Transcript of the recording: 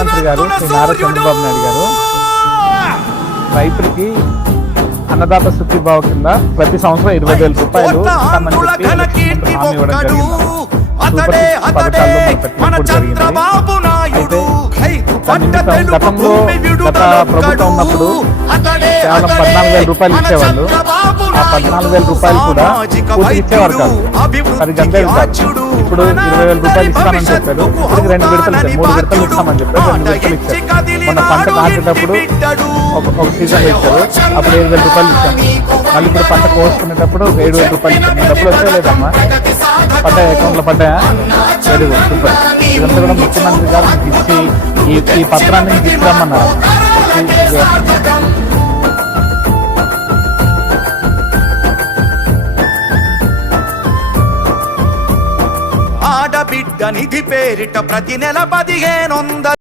ముఖ్యమంత్రి గారు శ్రీ నారా చంద్రబాబు నాయుడు గారు రైతులకి అన్నదాత సుఖీభావ కింద ప్రతి సంవత్సరం 20,000 రూపాయలు ఇస్తామని చెప్పి హామీ ఇవ్వడం జరిగింది. పథకాల్లో పెట్టడం జరిగింది. గతంలో గత ప్రభుత్వం ఉన్నప్పుడు కేవలం 14,000 రూపాయలు ఇచ్చేవాళ్ళు. ఆ 14,000 రూపాయలు కూడా పూర్తి ఇచ్చేవారు కాదు, సరిగ్గా అందేది కాదు. ఇప్పుడు 20,000 రూపాయలు ఇస్తామని చెప్పారు. ఇప్పుడు 2 విడతలు ఇచ్చారు, 3 విడతలు ఇస్తామని చెప్పారు, 2 విడతలు ఇచ్చారు. మన పంట కాసేటప్పుడు ఒక సీజన్ ఇచ్చారు, అప్పుడు 7,000 రూపాయలు ఇచ్చాం. మళ్ళీ ఇప్పుడు పంట కోసుకునేటప్పుడు 7,000 రూపాయలు ఇచ్చాం. డబ్బులు వచ్చేలేదమ్మా, పడ్డాయి, అకౌంట్లో పడ్డాయా? Very good, super. ఇదంతా కూడా ముఖ్యమంత్రి గారు ఇచ్చి ఈ పత్రాన్ని మీకు ఇస్తామన్నారు. ఆడబిడ్డ నిధి పేరిట ప్రతి నెల 1500